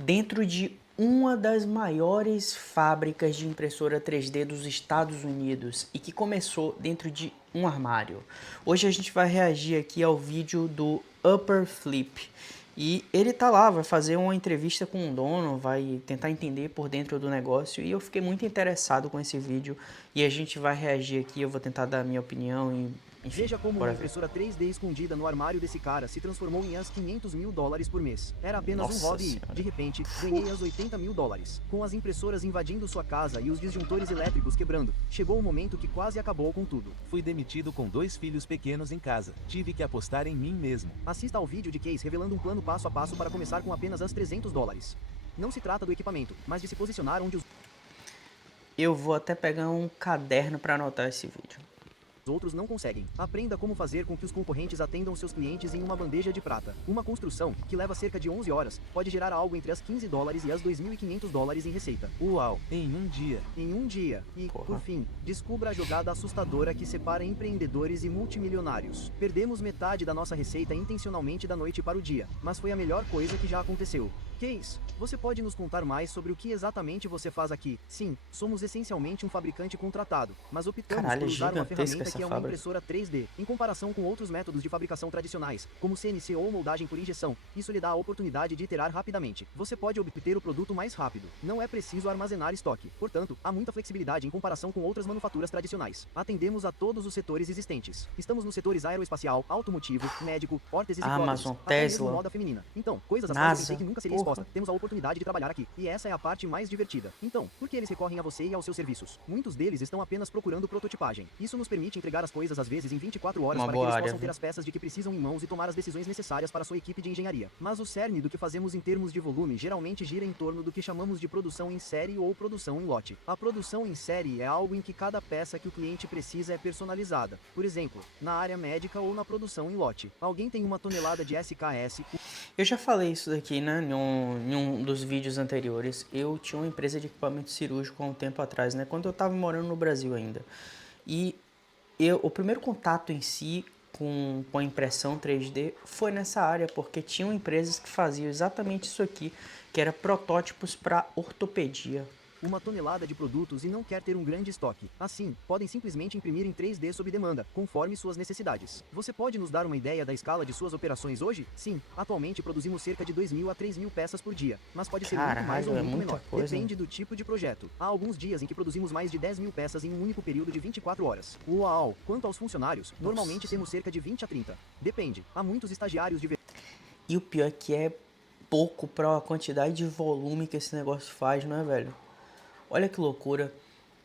dentro de uma das maiores fábricas de impressora 3D dos Estados Unidos e que começou dentro de um armário. Hoje a gente vai reagir aqui ao vídeo do Upper Flip. E ele tá lá, vai fazer uma entrevista com o dono, vai tentar entender por dentro do negócio. E eu fiquei muito interessado com esse vídeo e a gente vai reagir aqui, eu vou tentar dar a minha opinião e enfim, Veja como bora uma ver. impressora 3D escondida no armário desse cara se transformou em US $500 mil por mês. Era apenas um Nossa hobby e, senhora. de repente, ganhei US $80 mil. Com as impressoras invadindo sua casa e os disjuntores elétricos quebrando, chegou o momento que quase acabou com tudo. Fui demitido com 2 filhos pequenos em casa. Tive que apostar em mim mesmo. Assista ao vídeo de Case revelando um plano passo a passo para começar com apenas US $300. Não se trata do equipamento, mas de se posicionar onde os Eu vou até pegar um caderno para anotar esse vídeo. outros não conseguem. Aprenda como fazer com que os concorrentes atendam seus clientes em uma bandeja de prata. Uma construção, que leva cerca de 11 horas, pode gerar algo entre as $15 e as $2.500 em receita. Uau, em um dia. Em um dia. E, Porra. por fim, descubra a jogada assustadora que separa empreendedores e multimilionários. Perdemos metade da nossa receita intencionalmente da noite para o dia, mas foi a melhor coisa que já aconteceu. Case, você pode nos contar mais sobre o que exatamente você faz aqui? Sim, somos essencialmente um fabricante contratado, mas optamos Caralho, por é usar uma gigantesca ferramenta essa que é uma fábrica. impressora 3D. Em comparação com outros métodos de fabricação tradicionais, como CNC ou moldagem por injeção, isso lhe dá a oportunidade de iterar rapidamente. Você pode obter o produto mais rápido. Não é preciso armazenar estoque. Portanto, há muita flexibilidade em comparação com outras manufaturas tradicionais. Atendemos a todos os setores existentes. Estamos nos setores aeroespacial, automotivo, médico, órteses e Amazon, próteses, até mesmo Tesla, moda feminina. Então, coisas às quais eu NASA, pensei que nunca seria porra. exposta. Temos a oportunidade de trabalhar aqui. E essa é a parte mais divertida. Então, por que eles recorrem a você e aos seus serviços? Muitos deles estão apenas procurando prototipagem. Isso nos permite entregar as coisas às vezes em 24 horas Uma para que boa eles área, possam ter viu? as peças de que precisam em mãos e tomar as decisões necessárias para sua equipe de engenharia. Mas o cerne do que fazemos em termos de volume geralmente gira em torno do que chamamos de produção em série ou produção em lote. A produção em série é algo em que cada peça que o cliente precisa é personalizada. Por exemplo, na área médica ou na produção em lote. Alguém tem uma tonelada de SKS. Eu já falei isso daqui, né, em um dos vídeos anteriores. Eu tinha uma empresa de equipamento cirúrgico há um tempo atrás, né, quando eu tava morando no Brasil ainda. E o primeiro contato em si com a impressão 3D foi nessa área, porque tinham empresas que faziam exatamente isso aqui, que era protótipos para ortopedia. Uma tonelada de produtos e não quer ter um grande estoque. Assim, podem simplesmente imprimir em 3D sob demanda, conforme suas necessidades. Você pode nos dar uma ideia da escala de suas operações hoje? Sim, atualmente produzimos cerca de 2.000 a 3.000 peças por dia, mas pode ser muito mais ou Caralho, é muito muita menor. coisa. Depende do tipo de projeto. Há alguns dias em que produzimos mais de 10.000 peças em um único período de 24 horas. Uau! Quanto aos funcionários, normalmente temos cerca de 20 a 30. Depende. Há muitos estagiários de E o pior é que é pouco para a quantidade de volume que esse negócio faz, não é, velho? Olha que loucura.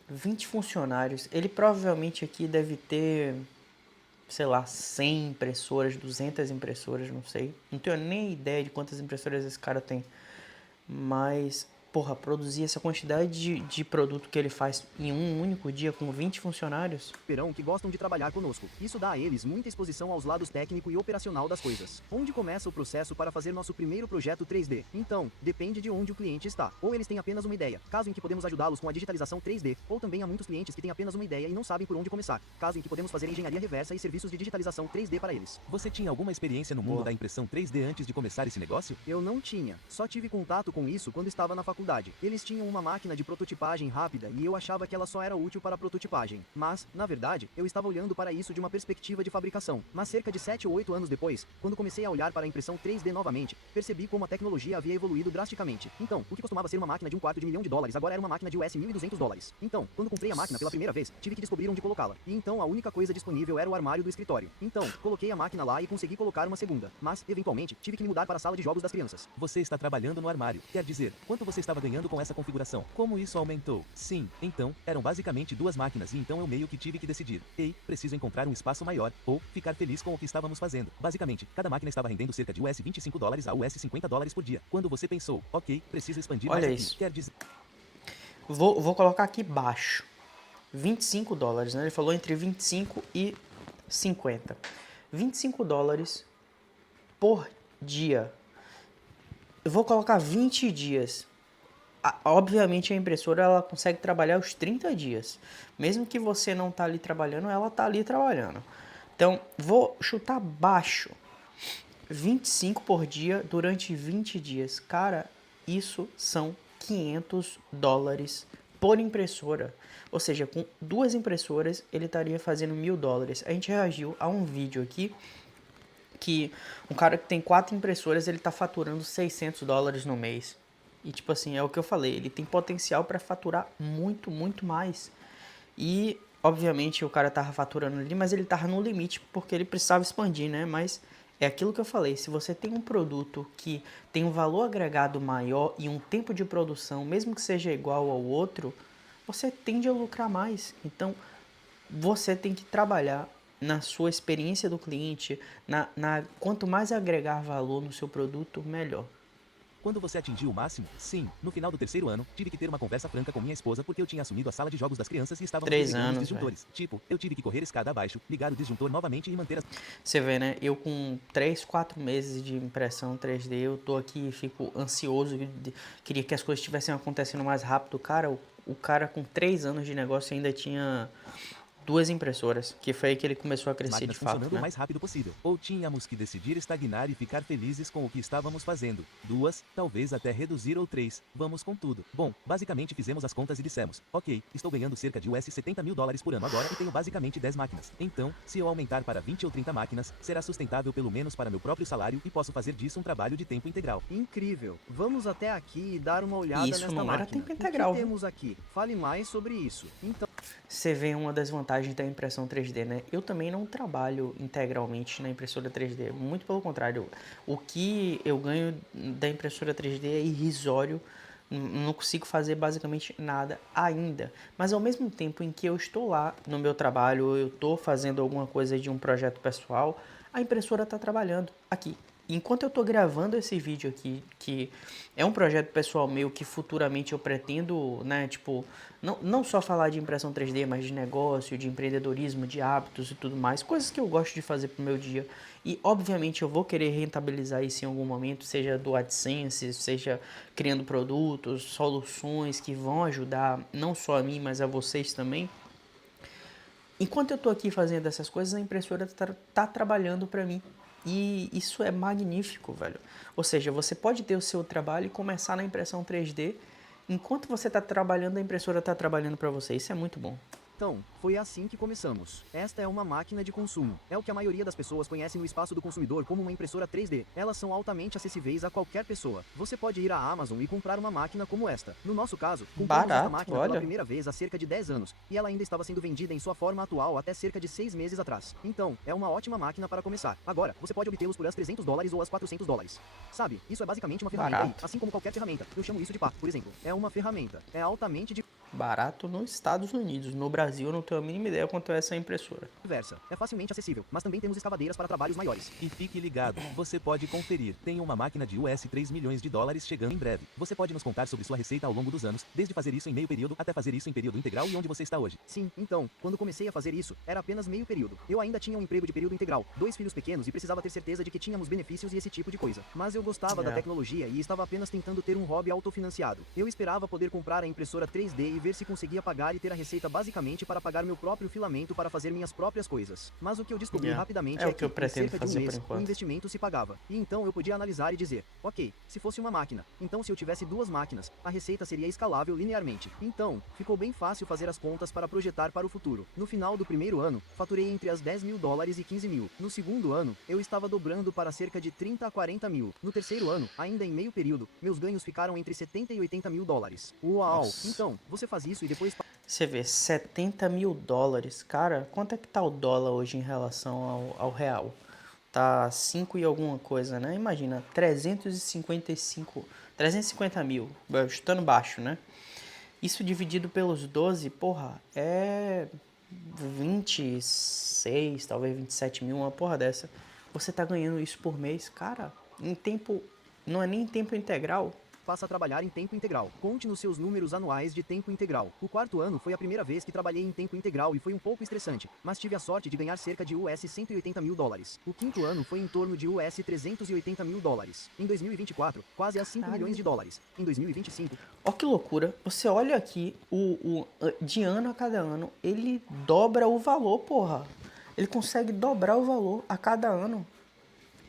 20 funcionários. Ele provavelmente aqui deve ter, sei lá, 100 impressoras, 200 impressoras, não sei. Não tenho nem ideia de quantas impressoras esse cara tem. Mas, porra, produzir essa quantidade de produto que ele faz em um único dia com 20 funcionários. verão que gostam de trabalhar conosco. Isso dá a eles muita exposição aos lados técnico e operacional das coisas. Onde começa o processo para fazer nosso primeiro projeto 3D? Então, depende de onde o cliente está. Ou eles têm apenas uma ideia, caso em que podemos ajudá-los com a digitalização 3D, ou também há muitos clientes que têm apenas uma ideia e não sabem por onde começar, caso em que podemos fazer engenharia reversa e serviços de digitalização 3D para eles. Você tinha alguma experiência no mundo Boa. da impressão 3D antes de começar esse negócio? Eu não tinha, só tive contato com isso quando estava na faculdade. Eles tinham uma máquina de prototipagem rápida e eu achava que ela só era útil para prototipagem. Mas, na verdade, eu estava olhando para isso de uma perspectiva de fabricação. Mas cerca de 7 ou 8 anos depois, quando comecei a olhar para a impressão 3D novamente, percebi como a tecnologia havia evoluído drasticamente. Então, o que costumava ser uma máquina de $250 agora era uma máquina de US $1.200. Então, quando comprei a máquina pela primeira vez, tive que descobrir onde colocá-la. E então a única coisa disponível era o armário do escritório. Então, coloquei a máquina lá e consegui colocar uma segunda. Mas, eventualmente, tive que me mudar para a sala de jogos das crianças. Você está trabalhando no armário. Quer dizer, quanto você estava ganhando com essa configuração? Como isso aumentou? Sim, então, eram basicamente 2 máquinas e então eu meio que tive que decidir. Ei, preciso encontrar um espaço maior, ou ficar feliz com o que estávamos fazendo. Basicamente, cada máquina estava rendendo cerca de US $25 a US $50 por dia. Quando você pensou, ok, preciso expandir Olha mais aqui. isso. Quer dizer... Vou colocar aqui baixo. $25, né? Ele falou entre 25 e 50. $25 por dia. Eu vou colocar 20 dias. Obviamente a impressora ela consegue trabalhar os 30 dias. Mesmo que você não tá ali trabalhando, ela tá ali trabalhando. Então, vou chutar baixo. 25 por dia durante 20 dias. Cara, isso são $500 por impressora. Ou seja, com 2 impressoras ele estaria fazendo $1.000. A gente reagiu a um vídeo aqui que um cara que tem 4 impressoras, ele tá faturando $600 no mês. E tipo assim, é o que eu falei, ele tem potencial para faturar muito, muito mais. E obviamente o cara tava faturando ali, mas ele tava no limite porque ele precisava expandir, né? Mas é aquilo que eu falei, se você tem um produto que tem um valor agregado maior e um tempo de produção, mesmo que seja igual ao outro, você tende a lucrar mais. Então, você tem que trabalhar na sua experiência do cliente, quanto mais agregar valor no seu produto, melhor. Quando você atingiu o máximo? Sim, no final do terceiro ano, tive que ter uma conversa franca com minha esposa porque eu tinha assumido a sala de jogos das crianças e estávamos 3 desligando os anos, disjuntores. Tipo, eu tive que correr escada abaixo, ligar o disjuntor novamente e manter as... Você vê, né? Eu com 3, 4 meses de impressão 3D, eu tô aqui e fico ansioso, queria que as coisas estivessem acontecendo mais rápido. Cara, o cara com 3 anos de negócio ainda tinha 2 impressoras, que foi aí que ele começou a crescer de máquinas fato, funcionando o né? mais rápido possível. Ou tínhamos que decidir estagnar e ficar felizes com o que estávamos fazendo. 2, talvez até reduzir ou 3. Vamos com tudo. Bom, basicamente fizemos as contas e dissemos, ok, estou ganhando cerca de $70.000 por ano agora e tenho basicamente 10 máquinas. Então, se eu aumentar para 20 ou 30 máquinas, será sustentável pelo menos para meu próprio salário e posso fazer disso um trabalho de tempo integral. Incrível. Vamos até aqui e dar uma olhada Isso nesta não era máquina. tempo integral, O que viu? temos aqui? Fale mais sobre isso. Então, Você vê uma das vantagens da impressão 3D, né? Eu também não trabalho integralmente na impressora 3D, muito pelo contrário. O que eu ganho da impressora 3D é irrisório, não consigo fazer basicamente nada ainda. Mas ao mesmo tempo em que eu estou lá no meu trabalho, eu estou fazendo alguma coisa de um projeto pessoal, a impressora está trabalhando aqui. Enquanto eu estou gravando esse vídeo aqui, que é um projeto pessoal meu que futuramente eu pretendo, né, tipo, não só falar de impressão 3D, mas de negócio, de empreendedorismo, de hábitos e tudo mais, coisas que eu gosto de fazer pro meu dia. E obviamente eu vou querer rentabilizar isso em algum momento, seja do AdSense, seja criando produtos, soluções que vão ajudar não só a mim, mas a vocês também. Enquanto eu tô aqui fazendo essas coisas, a impressora tá trabalhando para mim. E isso é magnífico, velho. Ou seja, você pode ter o seu trabalho e começar na impressão 3D. Enquanto você tá trabalhando, a impressora tá trabalhando para você. Isso é muito bom. foi assim que começamos. Esta é uma máquina de consumo. É o que a maioria das pessoas conhece no espaço do consumidor como uma impressora 3D. Elas são altamente acessíveis a qualquer pessoa. Você pode ir à Amazon e comprar uma máquina como esta. No nosso caso, compramos esta Barato, máquina olha. pela primeira vez há cerca de 10 anos, e ela ainda estava sendo vendida em sua forma atual até cerca de 6 meses atrás. Então, é uma ótima máquina para começar. Agora, você pode obtê-los por as $300 ou as $400. Sabe, isso é basicamente uma ferramenta aí, Barato. assim como qualquer ferramenta. Eu chamo isso de pá, por exemplo. É uma ferramenta. É altamente Barato nos Estados Unidos. No Brasil, eu não tenho a mínima ideia quanto é essa impressora. diversa. É facilmente acessível, mas também temos escavadeiras para trabalhos maiores. E fique ligado, você pode conferir. Tem uma máquina de US$3 milhões chegando em breve. Você pode nos contar sobre sua receita ao longo dos anos, desde fazer isso em meio período até fazer isso em período integral e onde você está hoje. Sim, então, quando comecei a fazer isso, era apenas meio período. Eu ainda tinha um emprego de período integral, 2 filhos pequenos e precisava ter certeza de que tínhamos benefícios e esse tipo de coisa. Mas eu gostava da tecnologia e estava apenas tentando ter um hobby autofinanciado. Eu esperava poder comprar a impressora 3D e ver se conseguia pagar e ter a receita basicamente para pagar meu próprio filamento para fazer minhas próprias coisas. Mas o que eu descobri rapidamente É o é que eu em pretendo cerca de um fazer por mês, o enquanto. investimento se pagava. E então eu podia analisar e dizer, ok, se fosse uma máquina, então se eu tivesse 2 máquinas, a receita seria escalável linearmente. Então, ficou bem fácil fazer as contas para projetar para o futuro. No final do primeiro ano, faturei entre as $10.000 e 15 mil. No segundo ano, eu estava dobrando para cerca de 30 a 40 mil. No terceiro ano, ainda em meio período, meus ganhos ficaram entre 70 e 80 mil dólares. Uau! Nossa. Então, você faz isso e depois Você vê, $70 mil. Cara, quanto é que tá o dólar hoje em relação ao real? Tá 5 e alguma coisa, né? Imagina, 350 mil, chutando baixo, né? Isso dividido pelos 12, porra, é 26, talvez 27 mil, uma porra dessa. Você tá ganhando isso por mês, cara, em tempo, não é nem em tempo integral. passa a trabalhar em tempo integral. Conte nos seus números anuais de tempo integral. O quarto ano foi a primeira vez que trabalhei em tempo integral e foi um pouco estressante, mas tive a sorte de ganhar cerca de US$180 mil. O quinto ano foi em torno de US$380 mil. Em 2024, quase a 5 milhões de dólares. Em 2025, Ó que loucura, você olha aqui, de ano a cada ano, ele dobra o valor, porra. Ele consegue dobrar o valor a cada ano.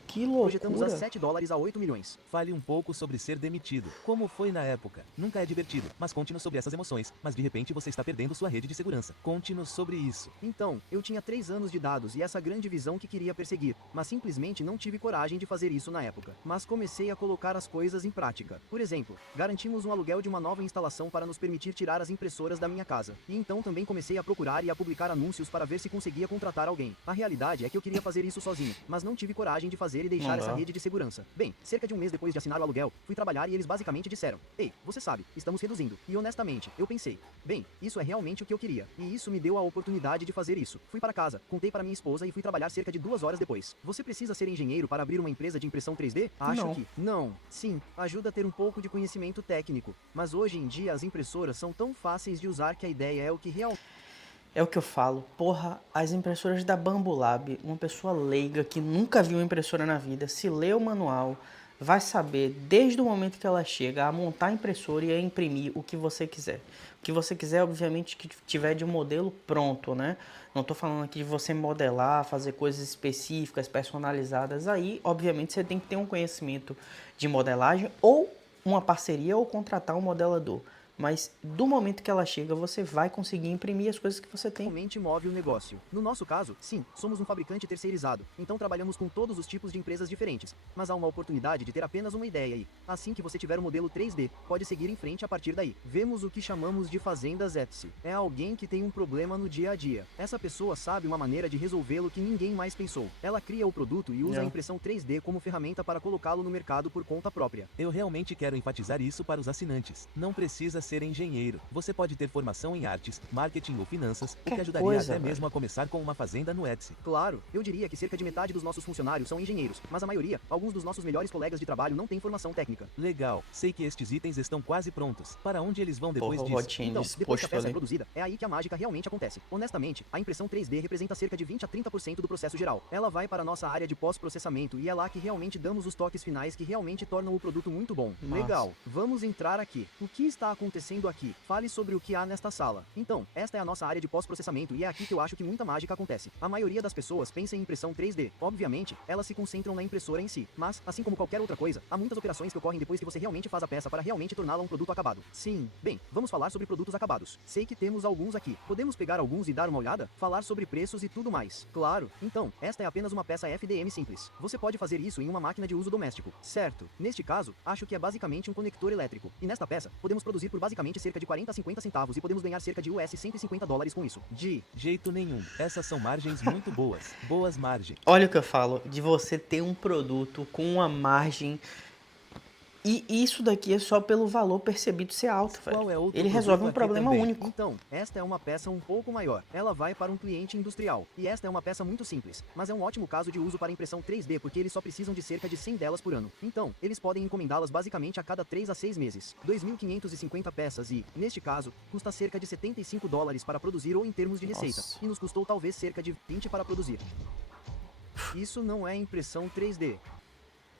Que Projetamos a loucura. $7 a 8 milhões. Fale um pouco sobre ser demitido. Como foi na época? Nunca é divertido, mas conte-nos sobre essas emoções. Mas de repente você está perdendo sua rede de segurança. Conte-nos sobre isso. Então, eu tinha 3 anos de dados e essa grande visão que queria perseguir, mas simplesmente não tive coragem de fazer isso na época. Mas comecei a colocar as coisas em prática. Por exemplo, garantimos um aluguel de uma nova instalação para nos permitir tirar as impressoras da minha casa. E então também comecei a procurar e a publicar anúncios para ver se conseguia contratar alguém. A realidade é que eu queria fazer isso sozinho, mas não tive coragem de fazer e deixar essa rede de segurança. Bem, cerca de um mês depois de assinar o aluguel, fui trabalhar e eles basicamente disseram: "Ei, você sabe, estamos reduzindo." E honestamente, eu pensei: bem, isso é realmente o que eu queria. E isso me deu a oportunidade de fazer isso. Fui para casa, contei para minha esposa e fui trabalhar cerca de 2 horas depois. Você precisa ser engenheiro para abrir uma empresa de impressão 3D? Acho Não. que não. Sim, ajuda a ter um pouco de conhecimento técnico. Mas hoje em dia as impressoras são tão fáceis de usar que a ideia é o que realmente... É o que eu falo, porra, as impressoras da Bambulab, uma pessoa leiga que nunca viu uma impressora na vida, se lê o manual, vai saber desde o momento que ela chega a montar a impressora e a imprimir o que você quiser. O que você quiser, obviamente, que tiver de um modelo pronto, né? Não tô falando aqui de você modelar, fazer coisas específicas, personalizadas. Aí, obviamente, você tem que ter um conhecimento de modelagem ou uma parceria ou contratar um modelador. Mas do momento que ela chega, você vai conseguir imprimir as coisas que você tem. realmente move o negócio. No nosso caso, sim, somos um fabricante terceirizado, então trabalhamos com todos os tipos de empresas diferentes, mas há uma oportunidade de ter apenas uma ideia e, assim que você tiver o modelo 3D, pode seguir em frente a partir daí. Vemos o que chamamos de fazendas Etsy. É alguém que tem um problema no dia a dia. Essa pessoa sabe uma maneira de resolvê-lo que ninguém mais pensou. Ela cria o produto e usa a impressão 3D como ferramenta para colocá-lo no mercado por conta própria. Eu realmente quero enfatizar isso para os assinantes. Não precisa ser engenheiro. Você pode ter formação em artes, marketing ou finanças, o que ajudaria coisa, até velho. mesmo a começar com uma fazenda no Etsy. Claro, eu diria que cerca de metade dos nossos funcionários são engenheiros, mas a maioria, alguns dos nossos melhores colegas de trabalho não têm formação técnica. Legal, sei que estes itens estão quase prontos. Para onde eles vão depois Porra, o disso? Hotchain Então, depois que a exposto peça é ali. produzida, é aí que a mágica realmente acontece. Honestamente, a impressão 3D representa cerca de 20 a 30% do processo geral. Ela vai para a nossa área de pós-processamento e é lá que realmente damos os toques finais que realmente tornam o produto muito bom. Massa. Legal, vamos entrar aqui. O que está acontecendo aqui? Fale sobre o que há nesta sala. Então, esta é a nossa área de pós-processamento e é aqui que eu acho que muita mágica acontece. A maioria das pessoas pensa em impressão 3D. Obviamente, elas se concentram na impressora em si, mas, assim como qualquer outra coisa, há muitas operações que ocorrem depois que você realmente faz a peça para realmente torná-la um produto acabado. Sim, bem, vamos falar sobre produtos acabados. Sei que temos alguns aqui. Podemos pegar alguns e dar uma olhada? Falar sobre preços e tudo mais. Claro, então, esta é apenas uma peça FDM simples. Você pode fazer isso em uma máquina de uso doméstico, certo? Neste caso, acho que é basicamente um conector elétrico. E nesta peça, podemos produzir por basicamente cerca de 40 a 50 centavos e podemos ganhar cerca de US $150 com isso. De Jeito nenhum. Essas são margens muito boas. Boas margens. Olha o que eu falo, de você ter um produto com uma margem. E isso daqui é só pelo valor percebido ser alto, velho. Qual é outro Ele produto resolve um aqui problema também? único. Então, esta é uma peça um pouco maior. Ela vai para um cliente industrial. E esta é uma peça muito simples, mas é um ótimo caso de uso para impressão 3D porque eles só precisam de cerca de 100 delas por ano. Então, eles podem encomendá-las basicamente a cada 3 a 6 meses. 2.550 peças e, neste caso, custa cerca de $75 para produzir ou em termos de receita. Nossa. E nos custou talvez cerca de 20 para produzir. Isso não é impressão 3D.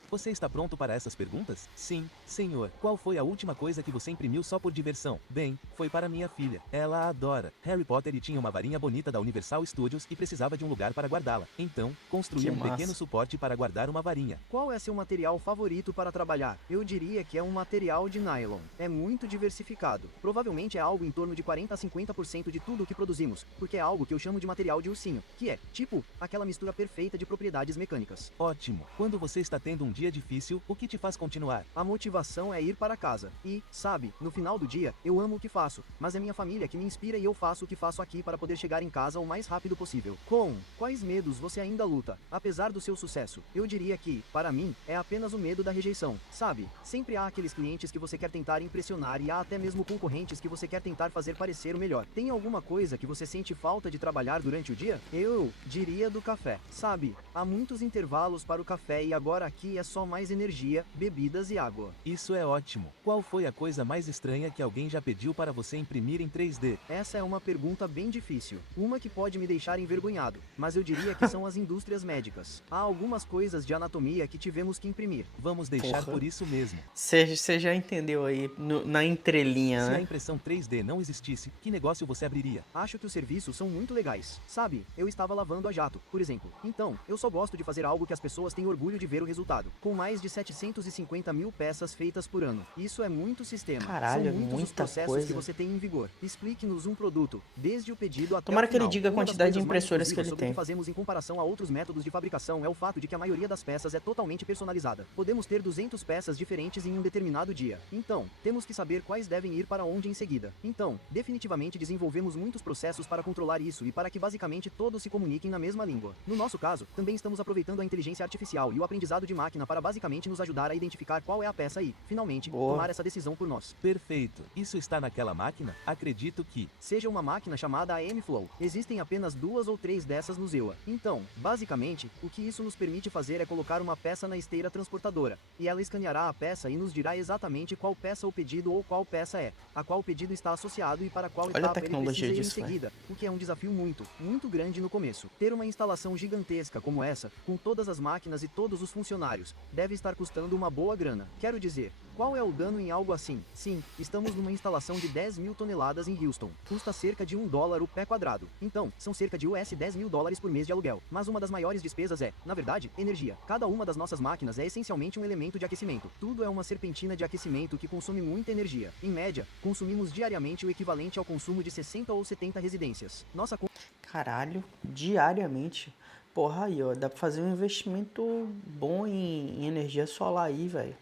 Você está pronto para essas perguntas? Sim, senhor. Qual foi a última coisa que você imprimiu só por diversão? Bem, foi para minha filha. Ela a adora Harry Potter e tinha uma varinha bonita da Universal Studios e precisava de um lugar para guardá-la. Então, construí Que um massa. pequeno suporte para guardar uma varinha. Qual é seu material favorito para trabalhar? Eu diria que é um material de nylon. É muito diversificado. Provavelmente é algo em torno de 40 a 50% de tudo o que produzimos, porque é algo que eu chamo de material de ursinho, que é, tipo, aquela mistura perfeita de propriedades mecânicas. Ótimo. Quando você está tendo um dia difícil, o que te faz continuar? A motivação é ir para casa. E, sabe, no final do dia, eu amo o que faço, mas é minha família que me inspira e eu faço o que faço aqui para poder chegar em casa o mais rápido possível. Com quais medos você ainda luta, apesar do seu sucesso? Eu diria que, para mim, é apenas o medo da rejeição. Sabe, sempre há aqueles clientes que você quer tentar impressionar e há até mesmo concorrentes que você quer tentar fazer parecer o melhor. Tem alguma coisa que você sente falta de trabalhar durante o dia? Eu diria do café. Sabe, há muitos intervalos para o café e agora aqui é só mais energia, bebidas e água. Isso é ótimo. Qual foi a coisa mais estranha que alguém já pediu para você imprimir em 3D? Essa é uma pergunta bem difícil. Uma que pode me deixar envergonhado, mas eu diria que são as indústrias médicas. Há algumas coisas de anatomia que tivemos que imprimir. Vamos deixar Porra. por isso mesmo. Você já entendeu aí na entrelinha, Se a né? impressão 3D não existisse, que negócio você abriria? Acho que os serviços são muito legais. Sabe, eu estava lavando a jato, por exemplo. Então, eu só gosto de fazer algo que as pessoas têm orgulho de ver o resultado. Com mais de 750 mil peças feitas por ano. Isso é muito sistema. Caralho, são é muitos os muita processos coisa. que você tem em vigor. Explique-nos um produto, desde o pedido até Tomara o que ele final. diga a Uma das quantidade de coisas mais impressoras que exclusivas ele sobre o tem. que fazemos em comparação a outros métodos de fabricação é o fato de que a maioria das peças é totalmente personalizada. Podemos ter 200 peças diferentes em um determinado dia. Então, temos que saber quais devem ir para onde em seguida. Então, definitivamente desenvolvemos muitos processos para controlar isso e para que basicamente todos se comuniquem na mesma língua. No nosso caso, também estamos aproveitando a inteligência artificial e o aprendizado de máquina para basicamente nos ajudar a identificar qual é a peça e, finalmente, Boa. tomar essa decisão por nós. Perfeito. Isso está naquela máquina? Acredito que. Seja uma máquina chamada AM-Flow. Existem apenas 2 ou 3 dessas no Zewa. Então, basicamente, o que isso nos permite fazer é colocar uma peça na esteira transportadora, e ela escaneará a peça e nos dirá exatamente qual peça o pedido ou qual peça é, a qual o pedido está associado e para qual Olha a etapa ele tecnologia precisa ir em disso, velho. seguida, o que é um desafio muito grande no começo. Ter uma instalação gigantesca como essa, com todas as máquinas e todos os funcionários, deve estar custando uma boa grana. Quero dizer, qual é o dano em algo assim? Sim, estamos numa instalação de 10 mil toneladas em Houston. Custa cerca de $1 o pé quadrado. Então, são cerca de US 10 mil dólares por mês de aluguel. Mas uma das maiores despesas é, na verdade, energia. Cada uma das nossas máquinas é essencialmente um elemento de aquecimento. Tudo é uma serpentina de aquecimento que consome muita energia. Em média, consumimos diariamente o equivalente ao consumo de 60 ou 70 residências. Nossa Caralho, diariamente. Porra, aí, ó, dá pra fazer um investimento bom em energia solar aí, velho.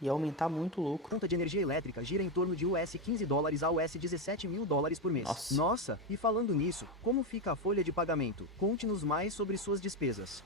E aumentar muito o lucro. conta de energia elétrica gira em torno de US 15 dólares a US 17 mil dólares por mês. Nossa. E falando nisso, como fica a folha de pagamento? Conte-nos mais sobre suas despesas.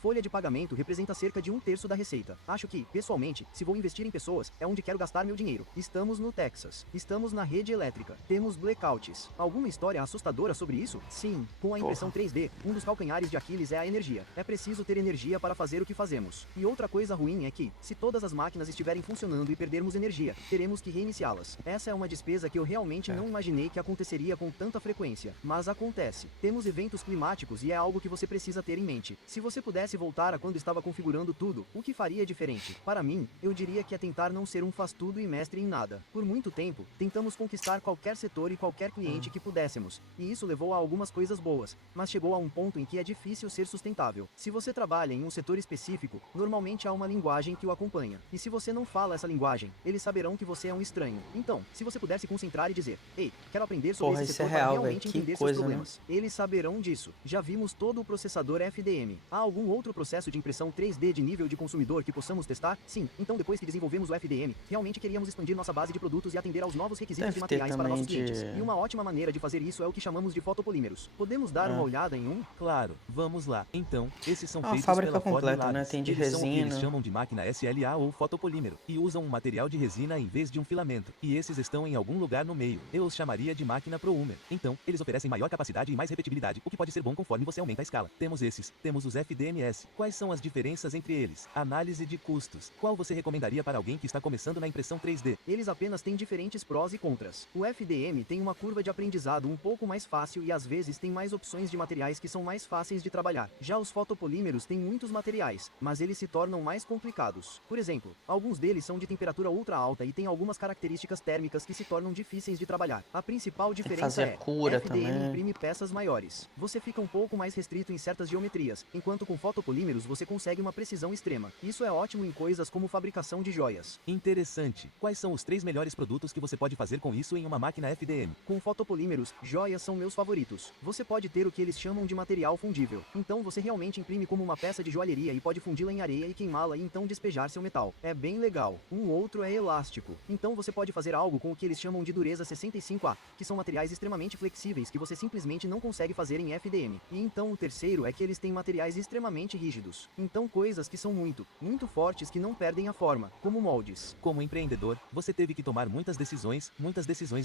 Folha de pagamento representa cerca de 1/3 da receita. Acho que, pessoalmente, se vou investir em pessoas, é onde quero gastar meu dinheiro. Estamos no Texas. Estamos na rede elétrica. Temos blackouts. Alguma história assustadora sobre isso? Sim. Com a impressão 3D, um dos calcanhares de Aquiles é a energia. É preciso ter energia para fazer o que fazemos. E outra coisa ruim é que, se todas as máquinas estiverem funcionando e perdermos energia, teremos que reiniciá-las. Essa é uma despesa que eu realmente não imaginei que aconteceria com tanta frequência. Mas acontece. Temos eventos climáticos e é algo que você precisa ter em mente. Se você pudesse voltar a quando estava configurando tudo, o que faria diferente? Para mim, eu diria que é tentar não ser um faz-tudo e mestre em nada. Por muito tempo, tentamos conquistar qualquer setor e qualquer cliente que pudéssemos. E isso levou a algumas coisas boas. Mas chegou a um ponto em que é difícil ser sustentável. Se você trabalha em um setor específico, normalmente há uma linguagem que o acompanha. E se você não fala essa linguagem, eles saberão que você é um estranho. Então, se você puder se concentrar e dizer, ei, quero aprender sobre Porra, esse isso é setor real, para realmente velho. Que entender coisa, seus problemas, eles saberão disso. Já vimos todo o processador FDM. Há algum outro processo de impressão 3D de nível de consumidor que possamos testar? Sim, então depois que desenvolvemos o FDM, realmente queríamos expandir nossa base de produtos e atender aos novos requisitos Deve de ter materiais para também nossos clientes. de- E uma ótima maneira de fazer isso é o que chamamos de fotopolímeros. Podemos dar uma olhada em um? Claro, vamos lá. Então, esses são É uma feitos fábrica pela Ford completa, Labs. né? Tem de Eles são o que eles resina. chamam de máquina SLA ou fotopolímero, e usam um material de resina em vez de um filamento. E esses estão em algum lugar no meio. Eu os chamaria de máquina Prohumer. Então, eles oferecem maior capacidade e mais repetibilidade, o que pode ser bom conforme você aumenta a escala. Temos esses. Temos os FDMS. Quais são as diferenças entre eles? Análise de custos. Qual você recomendaria para alguém que está começando na impressão 3D? Eles apenas têm diferentes prós e contras. O FDM tem uma curva de aprendizado um pouco mais fácil e às vezes tem mais opções de materiais que são mais fáceis de trabalhar. Já os fotopolímeros têm muitos materiais, mas eles se tornam mais complicados. Por exemplo, alguns deles são de temperatura ultra alta e têm algumas características térmicas que se tornam difíceis de trabalhar. A principal que diferença fazer a é, cura FDM também. imprime peças maiores. Você fica um pouco mais restrito em certas geometrias, enquanto com fotopolímeros você consegue uma precisão extrema. Isso é ótimo em coisas como fabricação de joias. Interessante. Quais são os 3 melhores produtos que você pode fazer com isso em uma máquina FDM? Com fotopolímeros, joias são meus favoritos. Você pode ter o que eles chamam de material fundível. Então você realmente imprime como uma peça de joalheria e pode fundi-la em areia e queimá-la e então despejar seu metal. É bem legal. legal. Um outro é elástico. Então você pode fazer algo com o que eles chamam de dureza 65A, que são materiais extremamente flexíveis que você simplesmente não consegue fazer em FDM. E então o terceiro é que eles têm materiais extremamente rígidos. Então coisas que são muito fortes que não perdem a forma, como moldes. Como empreendedor, você teve que tomar muitas decisões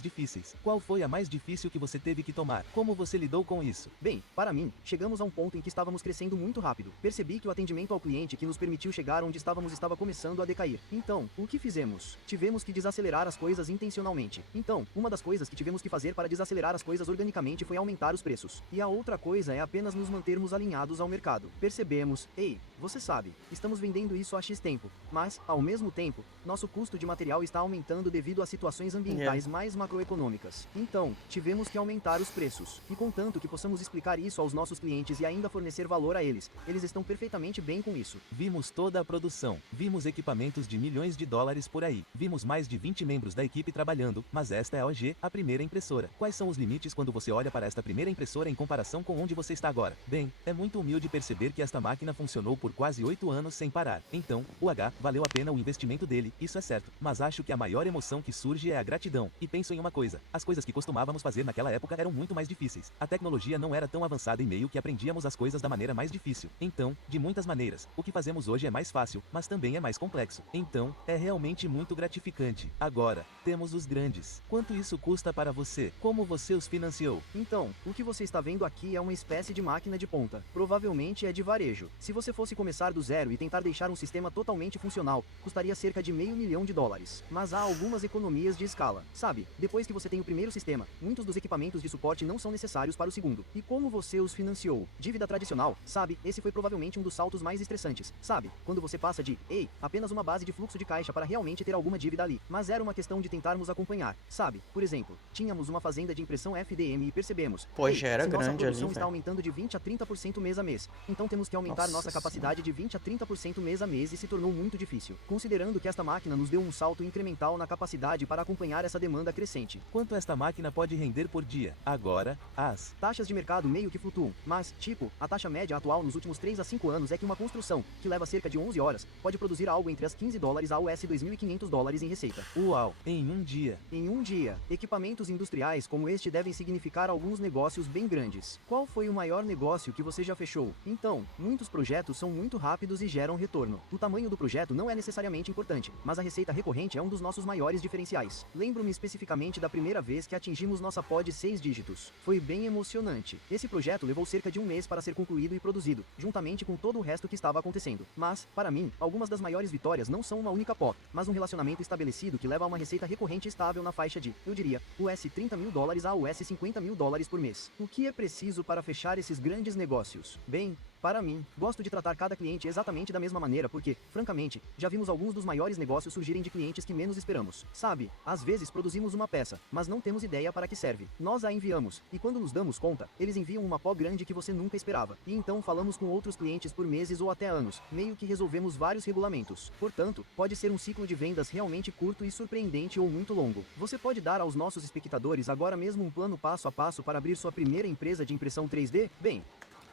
difíceis. Qual foi a mais difícil que você teve que tomar? Como você lidou com isso? Bem, para mim, chegamos a um ponto em que estávamos crescendo muito rápido. Percebi que o atendimento ao cliente que nos permitiu chegar onde estávamos estava começando a decair. Então, o que fizemos? Tivemos que desacelerar as coisas intencionalmente. Então, uma das coisas que tivemos que fazer para desacelerar as coisas organicamente foi aumentar os preços. E a outra coisa é apenas nos mantermos alinhados ao mercado. Percebemos, ei, você sabe, estamos vendendo isso há X tempo, mas, ao mesmo tempo, nosso custo de material está aumentando devido a situações ambientais mais macroeconômicas. Então, tivemos que aumentar os preços. E contanto que possamos explicar isso aos nossos clientes e ainda fornecer valor a eles, eles estão perfeitamente bem com isso. Vimos toda a produção, vimos equipamentos de milhões de dólares por aí, vimos mais de 20 membros da equipe trabalhando, mas esta é a OG, a primeira impressora. Quais são os limites quando você olha para esta primeira impressora em comparação com onde você está agora? Bem, é muito humilde perceber que esta máquina funcionou por quase 8 anos sem parar. Então, o H, valeu a pena o investimento dele, isso é certo. Mas acho que a maior emoção que surge é a gratidão. E penso em uma coisa, as coisas que costumávamos fazer naquela época eram muito mais difíceis. A tecnologia não era tão avançada e meio que aprendíamos as coisas da maneira mais difícil. Então, de muitas maneiras, o que fazemos hoje é mais fácil, mas também é mais complexo. Então, é realmente muito gratificante. Agora, temos os grandes. Quanto isso custa para você? Como você os financiou? Então, o que você está vendo aqui é uma espécie de máquina de ponta. Provavelmente é de varejo. Se você fosse começar do zero e tentar deixar um sistema totalmente funcional, custaria cerca de $500 mil. Mas há algumas economias de escala. Sabe, depois que você tem o primeiro sistema, muitos dos equipamentos de suporte não são necessários para o segundo. E como você os financiou? Dívida tradicional, sabe, esse foi provavelmente um dos saltos mais estressantes. Sabe, quando você passa de, ei, apenas uma base de fluxo de caixa para realmente ter alguma dívida ali. Mas era uma questão de tentarmos acompanhar. Sabe, por exemplo, tínhamos uma fazenda de impressão FDM e percebemos, Pô, ei, já era se nossa grande produção ali, está velho. aumentando de 20 a 30% mês a mês. Então temos que aumentar nossa capacidade de 20 a 30% mês a mês e se tornou muito difícil. Considerando que esta máquina nos deu um salto incremental na capacidade para acompanhar essa demanda crescente. Quanto esta máquina pode render por dia? Agora, as Taxas de mercado meio que flutuam, mas, tipo, a taxa média atual nos últimos 3 a 5 anos é que uma construção, que leva cerca de 11 horas, pode produzir algo entre as $15 a US $2.500 em receita. Uau, em um dia. Em um dia, equipamentos industriais como este devem significar alguns negócios bem grandes. Qual foi o maior negócio que você já fechou? Então, muitos projetos são muito rápidos e geram retorno. O tamanho do projeto não é necessariamente importante, mas a receita recorrente é um dos nossos maiores diferenciais. Lembro-me especificamente da primeira vez que atingimos nossa pod 6 dígitos. Foi bem emocionante. Esse projeto levou cerca de um mês para ser concluído e produzido, juntamente com todo o resto que estava acontecendo. Mas, para mim, algumas das maiores vitórias não são uma única pod, mas um relacionamento estabelecido que leva a uma receita recorrente estável na faixa de, eu diria, US $30 mil a US $50 mil por mês. O que é preciso para fechar esses grandes negócios? Bem, para mim, gosto de tratar cada cliente exatamente da mesma maneira porque, francamente, já vimos alguns dos maiores negócios surgirem de clientes que menos esperamos. Sabe, às vezes produzimos uma peça, mas não temos ideia para que serve. Nós a enviamos, e quando nos damos conta, eles enviam uma pó grande que você nunca esperava. E então falamos com outros clientes por meses ou até anos, meio que resolvemos vários regulamentos. Portanto, pode ser um ciclo de vendas realmente curto e surpreendente ou muito longo. Você pode dar aos nossos espectadores agora mesmo um plano passo a passo para abrir sua primeira empresa de impressão 3D? Bem,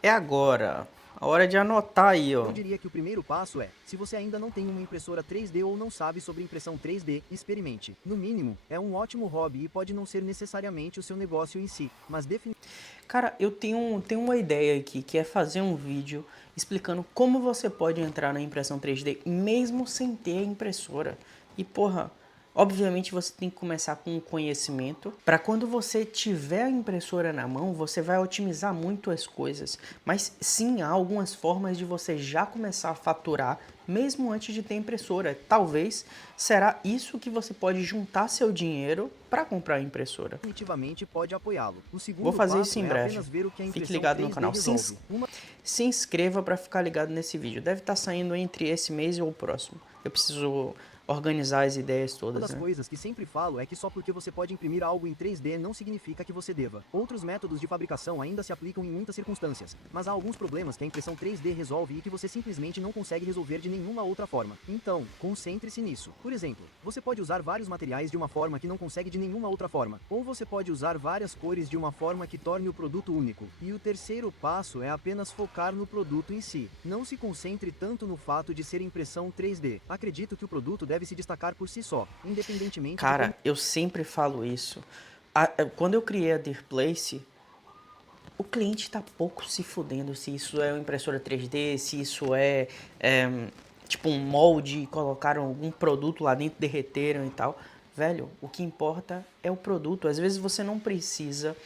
É agora. A hora de anotar aí, ó. eu diria que o primeiro passo é, se você ainda não tem uma impressora 3D ou não sabe sobre impressão 3D, experimente. No mínimo, é um ótimo hobby e pode não ser necessariamente o seu negócio em si, mas Cara, eu tenho uma ideia aqui, que é fazer um vídeo explicando como você pode entrar na impressão 3D mesmo sem ter a impressora. E porra, obviamente você tem que começar com um conhecimento, para quando você tiver a impressora na mão, você vai otimizar muito as coisas. Mas sim, há algumas formas de você já começar a faturar, mesmo antes de ter impressora. Talvez será isso que você pode juntar seu dinheiro para comprar a impressora. definitivamente pode apoiá-lo. O segundo Vou fazer passo isso em é breve. apenas ver o que a Fique impressão ligado no 3D canal. resolve. Se inscreva para ficar ligado nesse vídeo. Deve estar saindo entre esse mês ou o próximo. Eu preciso organizar as ideias Uma todas, das né? coisas que sempre falo é que só porque você pode imprimir algo em 3D não significa que você deva. Outros métodos de fabricação ainda se aplicam em muitas circunstâncias, mas há alguns problemas que a impressão 3D resolve e que você simplesmente não consegue resolver de nenhuma outra forma. Então, concentre-se nisso. Por exemplo, você pode usar vários materiais de uma forma que não consegue de nenhuma outra forma, ou você pode usar várias cores de uma forma que torne o produto único. E o terceiro passo é apenas focar no produto em si. Não se concentre tanto no fato de ser impressão 3D. Acredito que o produto deve deve se destacar por si só, independentemente de Cara, eu sempre falo isso. Quando eu criei a Dearplace, o cliente tá pouco se fudendo se isso é uma impressora 3D, se isso tipo um molde, colocaram algum produto lá dentro, derreteram e tal. Velho, o que importa é o produto. Às vezes você não precisa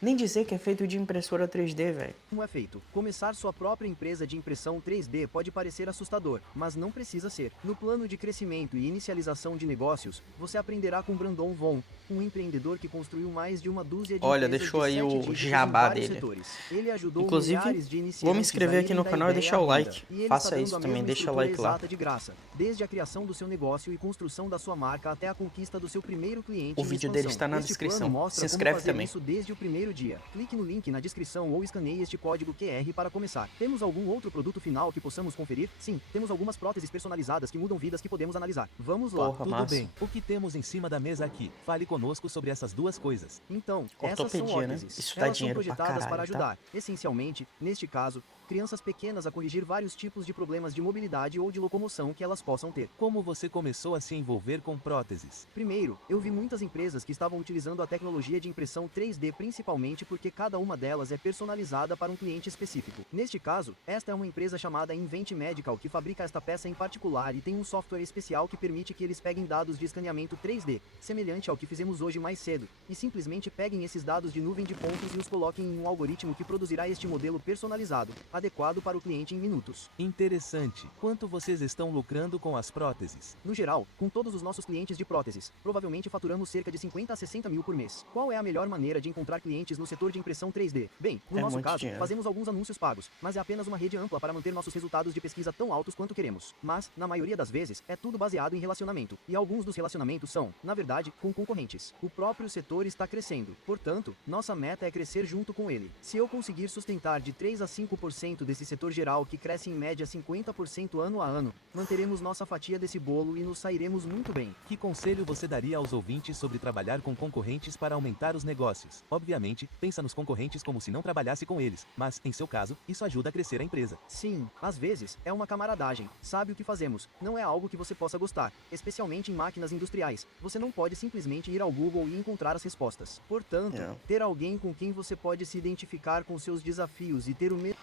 nem dizer que é feito de impressora 3D, velho. como é feito. Começar sua própria empresa de impressão 3D pode parecer assustador, mas não precisa ser. No plano de crescimento e inicialização de negócios, você aprenderá com Brandon Von, um empreendedor que construiu mais de uma dúzia de Olha, empresas deixou de aí 7 o dígitos em jabá vários dele. setores. Ele ajudou Inclusive, milhares de iniciantes vou me inscrever a aqui irem no da canal e ideia deixar à o venda. like. E ele Faça está dando isso a também, mesma deixa o estrutura like lá. exata de graça, desde a criação do seu negócio e construção da sua marca até a conquista do seu primeiro cliente O em vídeo expansão. dele está na Este descrição. plano mostra Se inscreve como fazer também. isso desde o primeiro dia. Clique no link na descrição ou escaneie este código QR para começar. Temos algum outro produto final que possamos conferir? Sim, temos algumas próteses personalizadas que mudam vidas que podemos analisar. Vamos lá. Porra, Tudo massa. bem. O que temos em cima da mesa aqui? Fale conosco sobre essas duas coisas. Então, essas são Ortopedia, né? órteses. Isso dá Elas são dinheiro pra projetadas para caralho, tá? ajudar, essencialmente, neste caso, crianças pequenas a corrigir vários tipos de problemas de mobilidade ou de locomoção que elas possam ter. Como você começou a se envolver com próteses? Primeiro, eu vi muitas empresas que estavam utilizando a tecnologia de impressão 3D principalmente porque cada uma delas é personalizada para um cliente específico. Neste caso, esta é uma empresa chamada Invent Medical que fabrica esta peça em particular e tem um software especial que permite que eles peguem dados de escaneamento 3D, semelhante ao que fizemos hoje mais cedo, e simplesmente peguem esses dados de nuvem de pontos e os coloquem em um algoritmo que produzirá este modelo personalizado, adequado para o cliente em minutos. Interessante. Quanto vocês estão lucrando com as próteses? No geral, com todos os nossos clientes de próteses, provavelmente faturamos cerca de 50 a 60 mil por mês. Qual é a melhor maneira de encontrar clientes no setor de impressão 3D? Bem, no É nosso muito caso, dinheiro. fazemos alguns anúncios pagos, mas é apenas uma rede ampla para manter nossos resultados de pesquisa tão altos quanto queremos. Mas, na maioria das vezes, é tudo baseado em relacionamento, e alguns dos relacionamentos são, na verdade, com concorrentes. O próprio setor está crescendo, portanto, nossa meta é crescer junto com ele. Se eu conseguir sustentar de 3 a 5% desse setor geral que cresce em média 50% ano a ano, manteremos nossa fatia desse bolo e nos sairemos muito bem. Que conselho você daria aos ouvintes sobre trabalhar com concorrentes para aumentar os negócios? Obviamente, pensa nos concorrentes como se não trabalhasse com eles, mas, em seu caso, isso ajuda a crescer a empresa. Sim, às vezes, é uma camaradagem. Sabe o que fazemos? Não é algo que você possa gostar, especialmente em máquinas industriais. Você não pode simplesmente ir ao Google e encontrar as respostas. Portanto, ter alguém com quem você pode se identificar com seus desafios e ter o mesmo.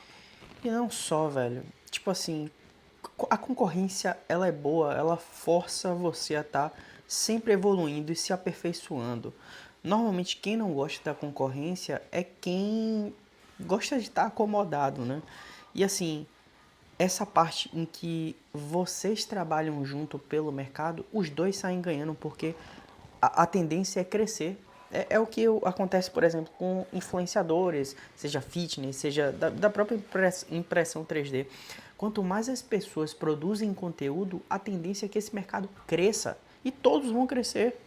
E não só, velho. Tipo assim, a concorrência, ela é boa, ela força você a estar sempre evoluindo e se aperfeiçoando. Normalmente, quem não gosta da concorrência é quem gosta de estar acomodado, né? E assim, essa parte em que vocês trabalham junto pelo mercado, os dois saem ganhando, porque a tendência é crescer. É o que acontece, por exemplo, com influenciadores, seja fitness, seja da própria impressão 3D. Quanto mais as pessoas produzem conteúdo, a tendência é que esse mercado cresça. E todos vão crescer.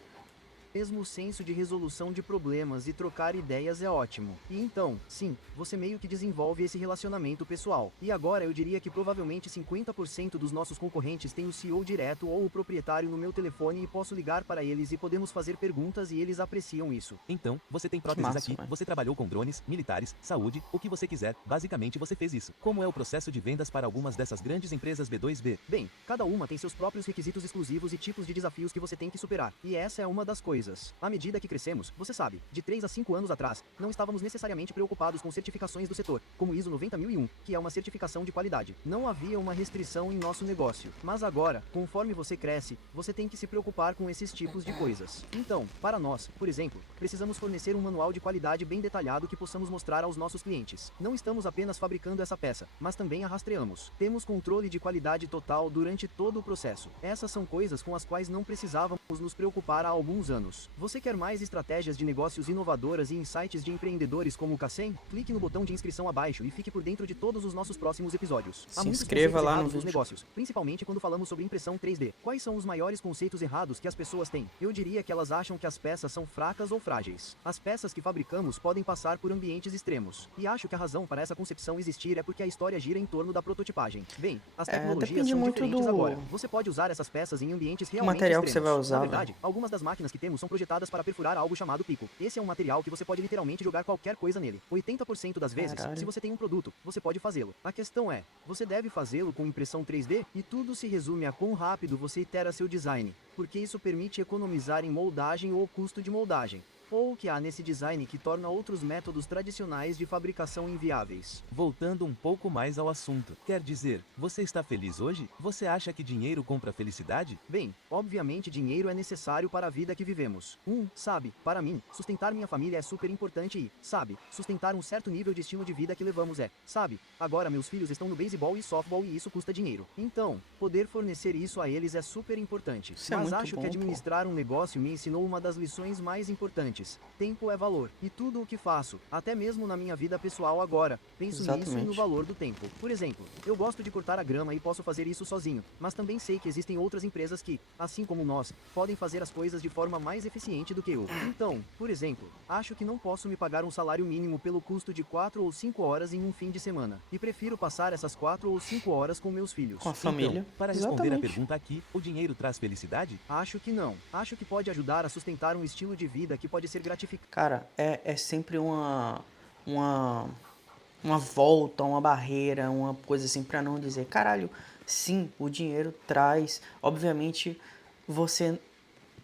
Mesmo senso de resolução de problemas e trocar ideias é ótimo. E então, sim, você meio que desenvolve esse relacionamento pessoal. E agora eu diria que provavelmente 50% dos nossos concorrentes têm o CEO direto ou o proprietário no meu telefone e posso ligar para eles e podemos fazer perguntas e eles apreciam isso. Então, você tem próteses massa, aqui, mano. você trabalhou com drones, militares, saúde, o que você quiser, basicamente você fez isso. Como é o processo de vendas para algumas dessas grandes empresas B2B? Bem, cada uma tem seus próprios requisitos exclusivos e tipos de desafios que você tem que superar. E essa é uma das coisas. À medida que crescemos, você sabe, de 3 a 5 anos atrás, não estávamos necessariamente preocupados com certificações do setor, como ISO 90001, que é uma certificação de qualidade. Não havia uma restrição em nosso negócio. Mas agora, conforme você cresce, você tem que se preocupar com esses tipos de coisas. Então, para nós, por exemplo, precisamos fornecer um manual de qualidade bem detalhado que possamos mostrar aos nossos clientes. Não estamos apenas fabricando essa peça, mas também a rastreamos. Temos controle de qualidade total durante todo o processo. Essas são coisas com as quais não precisávamos nos preocupar há alguns anos. Você quer mais estratégias de negócios inovadoras e insights de empreendedores como o Cassem? Clique no botão de inscrição abaixo e fique por dentro de todos os nossos próximos episódios. Há Se muitos inscreva conceitos lá no errados nos vídeo. negócios, principalmente quando falamos sobre impressão 3D. Quais são os maiores conceitos errados que as pessoas têm? Eu diria que elas acham que as peças são fracas ou frágeis. As peças que fabricamos podem passar por ambientes extremos. E acho que a razão para essa concepção existir é porque a história gira em torno da prototipagem. Bem, as tecnologias depende são muito diferentes do agora. Você pode usar essas peças em ambientes realmente material que você extremos. vai usar, Na verdade, algumas das máquinas que temos são projetadas para perfurar algo chamado pico. Esse é um material que você pode literalmente jogar qualquer coisa nele. 80% das vezes, Caralho. se você tem um produto, você pode fazê-lo. A questão é, você deve fazê-lo com impressão 3D? E tudo se resume a quão rápido você itera seu design, porque isso permite economizar em moldagem ou custo de moldagem. Ou o que há nesse design que torna outros métodos tradicionais de fabricação inviáveis. Voltando um pouco mais ao assunto. Quer dizer, você está feliz hoje? Você acha que dinheiro compra felicidade? Bem, obviamente dinheiro é necessário para a vida que vivemos. Sabe, para mim, sustentar minha família é super importante e, sabe, sustentar um certo nível de estilo de vida que levamos é, sabe, agora meus filhos estão no beisebol e softball e isso custa dinheiro. Então, poder fornecer isso a eles é super importante. Isso é Mas muito acho bom, que pô. administrar um negócio me ensinou uma das lições mais importantes. Tempo é valor. E tudo o que faço, até mesmo na minha vida pessoal agora, penso nisso e no Exatamente. valor do tempo. Por exemplo, eu gosto de cortar a grama e posso fazer isso sozinho, mas também sei que existem outras empresas que, assim como nós, podem fazer as coisas de forma mais eficiente do que eu. Então, por exemplo, acho que não posso me pagar um salário mínimo pelo custo de 4 ou 5 horas em um fim de semana. E prefiro passar essas 4 ou 5 horas com meus filhos. Com a família. Então, para responder a Exatamente. pergunta aqui, o dinheiro traz felicidade? Acho que não. Acho que pode ajudar a sustentar um estilo de vida que pode ser gratificante. Cara, é sempre uma, uma volta, uma barreira, uma coisa assim pra não dizer, caralho, sim, o dinheiro traz. Obviamente, você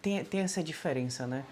tem essa diferença, né?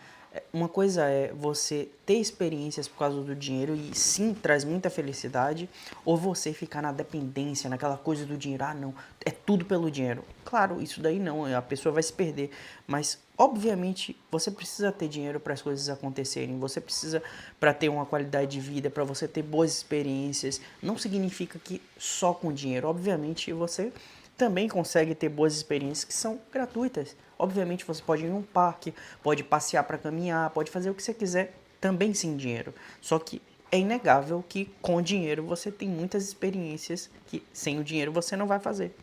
Uma coisa é você ter experiências por causa do dinheiro e sim, traz muita felicidade, ou você ficar na dependência, naquela coisa do dinheiro, ah não, é tudo pelo dinheiro. Claro, isso daí não, a pessoa vai se perder, mas obviamente você precisa ter dinheiro para as coisas acontecerem, você precisa para ter uma qualidade de vida, para você ter boas experiências. Não significa que só com dinheiro, obviamente você também consegue ter boas experiências que são gratuitas. Obviamente você pode ir num parque, pode passear para caminhar, pode fazer o que você quiser, também sem dinheiro. Só que é inegável que com dinheiro você tem muitas experiências que sem o dinheiro você não vai fazer.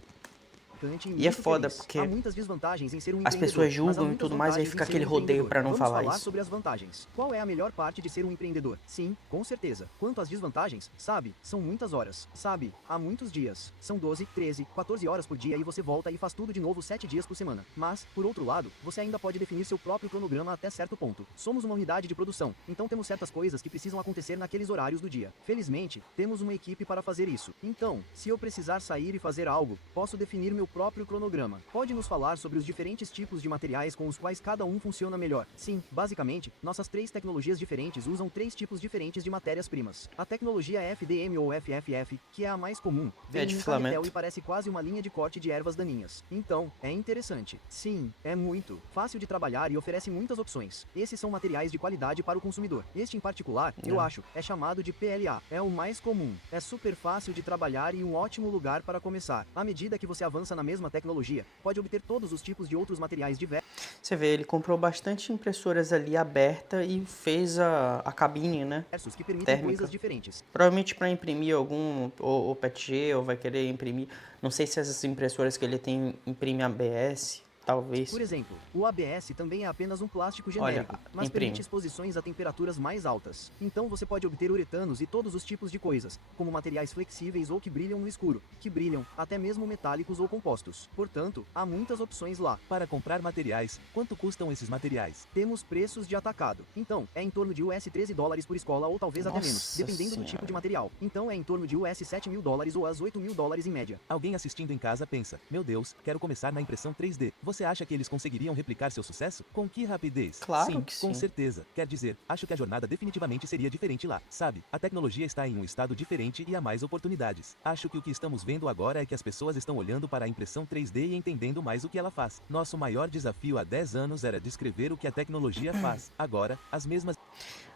E é foda porque Há muitas desvantagens em ser um as empreendedor, pessoas mas há julgam e muitas tudo mais, aí vantagens fica em ser um aquele rodeio empreendedor. pra não Vamos falar falar isso. sobre as vantagens. Qual é a melhor parte de ser um empreendedor? Sim, com certeza. Quanto às desvantagens, sabe, são muitas horas. Sabe, há muitos dias. São 12, 13, 14 horas por dia e você volta e faz tudo de novo 7 dias por semana. Mas, por outro lado, você ainda pode definir seu próprio cronograma até certo ponto. Somos uma unidade de produção, então temos certas coisas que precisam acontecer naqueles horários do dia. Felizmente, temos uma equipe para fazer isso. Então, se eu precisar sair e fazer algo, posso definir meu próprio cronograma. Pode nos falar sobre os diferentes tipos de materiais com os quais cada um funciona melhor? Sim, basicamente, nossas 3 tecnologias diferentes usam 3 tipos diferentes de matérias-primas. A tecnologia FDM ou FFF, que é a mais comum, vem de em um filamento. carretel e parece quase uma linha de corte de ervas daninhas. Então, é interessante. Sim, é muito fácil de trabalhar e oferece muitas opções. Esses são materiais de qualidade para o consumidor. Este em particular, eu acho, é chamado de PLA. É o mais comum. É super fácil de trabalhar e um ótimo lugar para começar. À medida que você avança na mesma tecnologia, pode obter todos os tipos de outros materiais diversos. Você vê, ele comprou bastante impressoras ali aberta e fez a cabine, né? Que permitem Térmica. coisas diferentes. Provavelmente para imprimir algum, ou PETG, ou vai querer imprimir. Não sei se essas impressoras que ele tem imprimem ABS, talvez. Por exemplo, o ABS também é apenas um plástico Olha, genérico, mas imprime. permite exposições a temperaturas mais altas. Então você pode obter uretanos e todos os tipos de coisas, como materiais flexíveis ou que brilham no escuro, que brilham, até mesmo metálicos ou compostos. Portanto, há muitas opções lá. Para comprar materiais, quanto custam esses materiais? Temos preços de atacado. Então, é em torno de US $13 por escola ou talvez até Nossa menos, dependendo do Senhora. tipo de material. Então é em torno de US $7.000 ou as $8.000 em média. Alguém assistindo em casa pensa, meu Deus, quero começar na impressão 3D. Você acha que eles conseguiriam replicar seu sucesso? Com que rapidez? Claro que Com sim. certeza. Quer dizer, acho que a jornada definitivamente seria diferente lá, sabe? A tecnologia está em um estado diferente e há mais oportunidades. Acho que o que estamos vendo agora é que as pessoas estão olhando para a impressão 3D e entendendo mais o que ela faz. Nosso maior desafio há 10 anos era descrever o que a tecnologia faz. Agora, as mesmas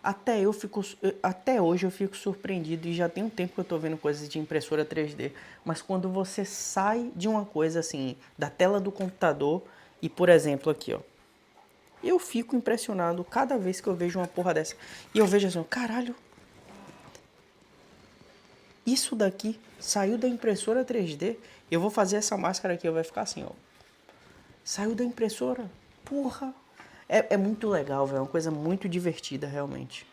Até hoje eu fico surpreendido e já tem um tempo que eu tô vendo coisas de impressora 3D, mas quando você sai de uma coisa assim, da tela do computador e, por exemplo, aqui, ó, eu fico impressionado cada vez que eu vejo uma porra dessa. E eu vejo assim, caralho, isso daqui saiu da impressora 3D. Eu vou fazer essa máscara aqui, vai ficar assim, ó. Saiu da impressora. Porra. É muito legal, velho. É uma coisa muito divertida, realmente.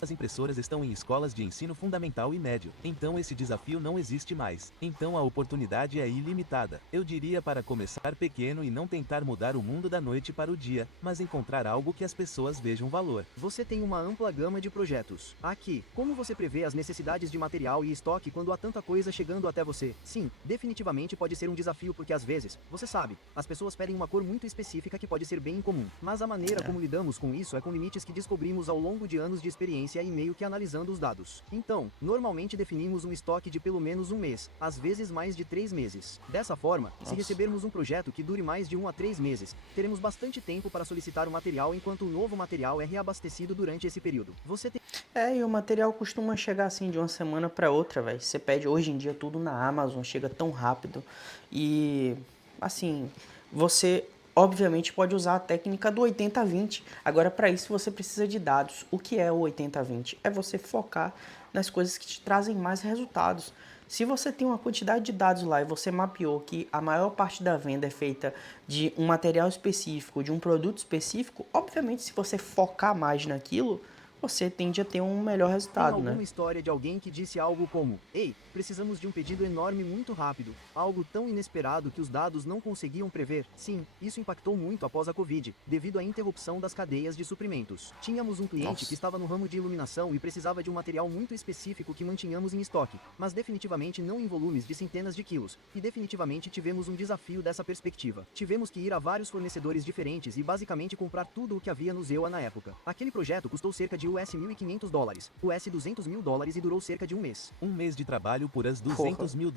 As impressoras estão em escolas de ensino fundamental e médio, então esse desafio não existe mais. Então a oportunidade é ilimitada. Eu diria para começar pequeno e não tentar mudar o mundo da noite para o dia, mas encontrar algo que as pessoas vejam valor. Você tem uma ampla gama de projetos. Aqui, como você prevê as necessidades de material e estoque quando há tanta coisa chegando até você? Sim, definitivamente pode ser um desafio porque às vezes, você sabe, as pessoas pedem uma cor muito específica que pode ser bem incomum. Mas a maneira como lidamos com isso é com limites que descobrimos ao longo de anos de experiência e meio que analisando os dados. Então, normalmente definimos um estoque de pelo menos um mês, às vezes mais de 3 meses. Dessa forma, se recebermos um projeto que dure mais de 1 a 3 meses, teremos bastante tempo para solicitar o material enquanto o novo material é reabastecido durante esse período. Você tem... E o material costuma chegar assim de uma semana para outra, velho. Você pede hoje em dia tudo na Amazon, chega tão rápido. E, assim, você obviamente pode usar a técnica do 80-20. Agora, para isso, você precisa de dados. O que é o 80-20? É você focar nas coisas que te trazem mais resultados. Se você tem uma quantidade de dados lá e você mapeou que a maior parte da venda é feita de um material específico, de um produto específico, obviamente, se você focar mais naquilo, você tende a ter um melhor Tem resultado, alguma né? história de alguém que disse algo como: "Ei, precisamos de um pedido enorme muito rápido, algo tão inesperado que os dados não conseguiam prever"? Sim, isso impactou muito após a Covid, devido à interrupção das cadeias de suprimentos. Tínhamos um cliente Nossa. que estava no ramo de iluminação e precisava de um material muito específico que mantinhamos em estoque, mas definitivamente não em volumes de centenas de quilos, e definitivamente tivemos um desafio dessa perspectiva. Tivemos que ir a vários fornecedores diferentes e basicamente comprar tudo o que havia no Zewa na época. Aquele projeto custou cerca de US $1.500, US $200 mil e durou cerca de um mês. Um mês de trabalho por US $200 mil.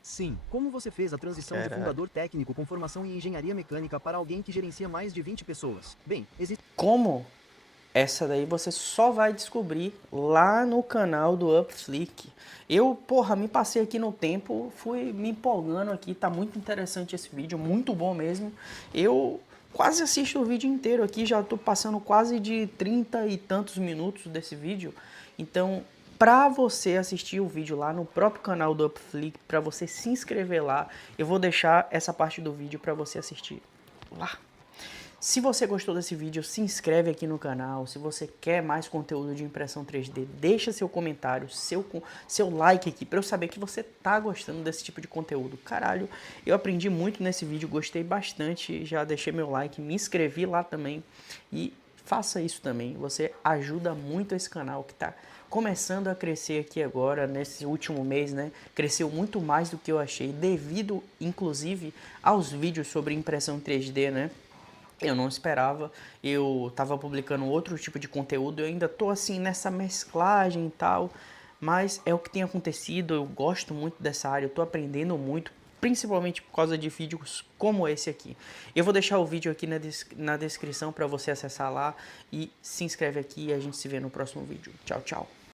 Sim. Como você fez a transição de Caralho. fundador técnico com formação em engenharia mecânica para alguém que gerencia mais de 20 pessoas? Bem, existe Como? Essa daí você só vai descobrir lá no canal do Upflick. Eu, porra, me passei aqui no tempo, fui me empolgando aqui, tá muito interessante esse vídeo, muito bom mesmo. Eu quase assisto o vídeo inteiro aqui, já tô passando quase de 30 e tantos minutos desse vídeo. Então, pra você assistir o vídeo lá no próprio canal do Upflick, pra você se inscrever lá, eu vou deixar essa parte do vídeo pra você assistir lá. Se você gostou desse vídeo, se inscreve aqui no canal. Se você quer mais conteúdo de impressão 3D, deixa seu comentário, seu like aqui, pra eu saber que você tá gostando desse tipo de conteúdo. Caralho, eu aprendi muito nesse vídeo, gostei bastante, já deixei meu like, me inscrevi lá também. E faça isso também, você ajuda muito esse canal que tá começando a crescer aqui agora, nesse último mês, né? Cresceu muito mais do que eu achei, devido, inclusive, aos vídeos sobre impressão 3D, né? Eu não esperava, eu tava publicando outro tipo de conteúdo, eu ainda tô assim nessa mesclagem e tal, mas é o que tem acontecido, eu gosto muito dessa área, eu tô aprendendo muito, principalmente por causa de vídeos como esse aqui. Eu vou deixar o vídeo aqui na descrição para você acessar lá e se inscreve aqui e a gente se vê no próximo vídeo. Tchau, tchau.